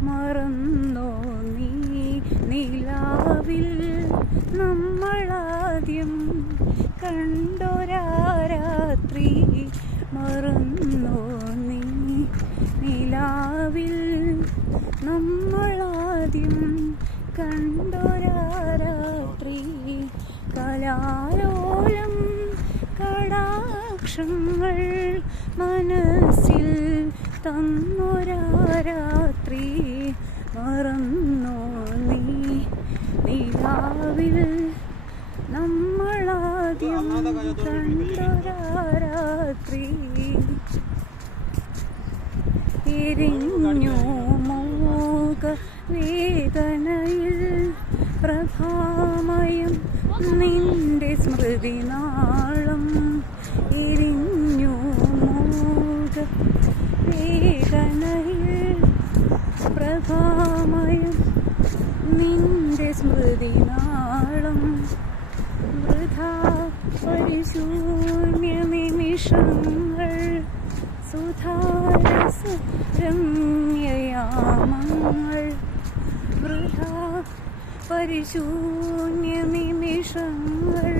മറന്നോ നീ? നിലാവിൽ നമ്മളാദ്യം കണ്ടൊരാ രാത്രി മറന്നോ നീ? നിലാവിൽ നമ്മളാദ്യം കണ്ടൊരാ രാത്രി കലാലോലം കടാക്ഷങ്ങൾ മനസ്സിൽ തന്നൊരാ രാത്രി മറന്നോ നീ? നിലാവിൽ നമ്മളാദ്യം കണ്ടൊരാരാത്രി എരിഞ്ഞു മോക വേദനയിൽ പ്രഭാമയം നിന്റെ സ്മൃതി പ്രഭാമയം നിന്റെ സ്മൃതി നാളം വൃഥാ പരിശൂന്യ നിമിഷങ്ങൾ സുധാരസരമ്യയാമങ്ങൾ വൃഥാ പരിശൂന്യ നിമിഷങ്ങൾ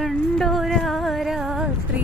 കണ്ടൊരാരാത്രി